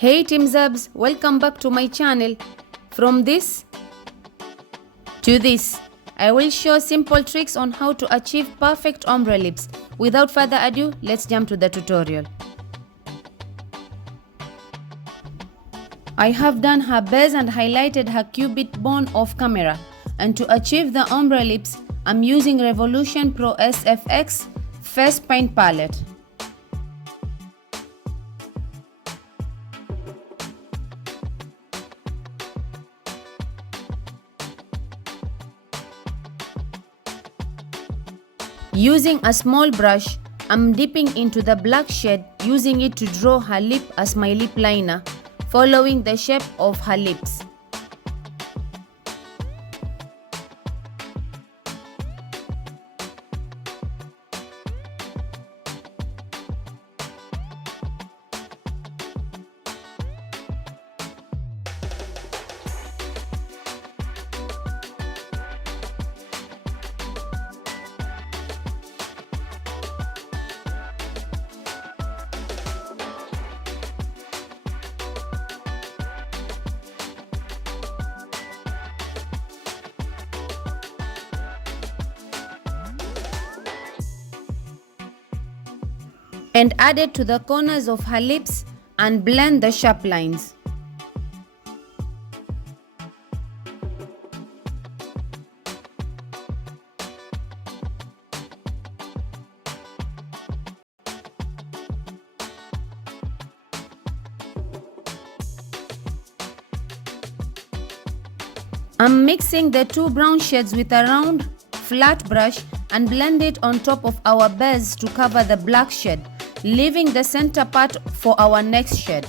Hey TeamZabz, welcome back to my channel. From this to this, I will show simple tricks on how to achieve perfect ombre lips. Without further ado, let's jump to the tutorial. I have done her base and highlighted her cupid bone off camera. And to achieve the ombre lips, I'm using Revolution Pro SFX Face Paint Palette. Using a small brush, I'm dipping into the black shade, using it to draw her lip as my lip liner, following the shape of her lips. And add it to the corners of her lips and blend the sharp lines. I'm mixing the two brown shades with a round, flat brush and blend it on top of our base to cover the black shade, leaving the center part for our next shade.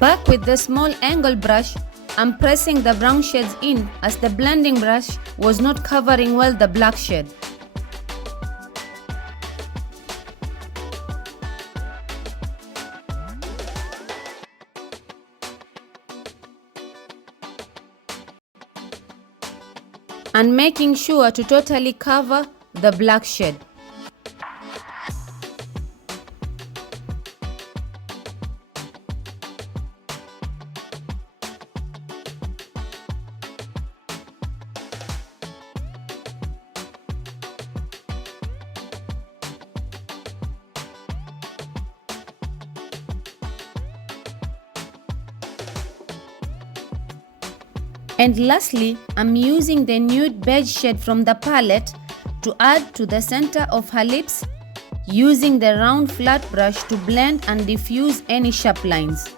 Back with the small angle brush, I'm pressing the brown shades in as the blending brush was not covering well the black shade. And making sure to totally cover the black shade. And lastly, I'm using the nude beige shade from the palette to add to the center of her lips, using the round flat brush to blend and diffuse any sharp lines.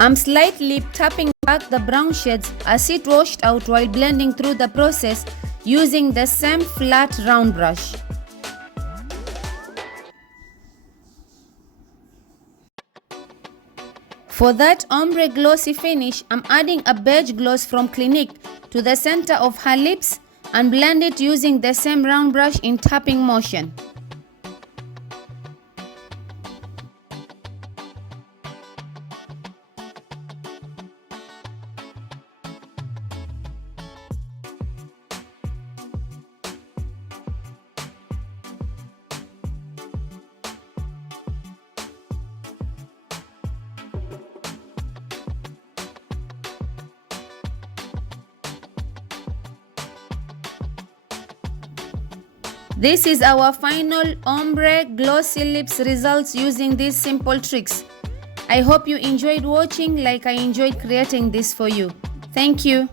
I'm slightly tapping back the brown shades as it washed out while blending through the process using the same flat round brush. For that ombre glossy finish, I'm adding a beige gloss from Clinique to the center of her lips and blend it using the same round brush in tapping motion. This is our final ombre glossy lips results using these simple tricks. I hope you enjoyed watching like I enjoyed creating this for you. Thank you.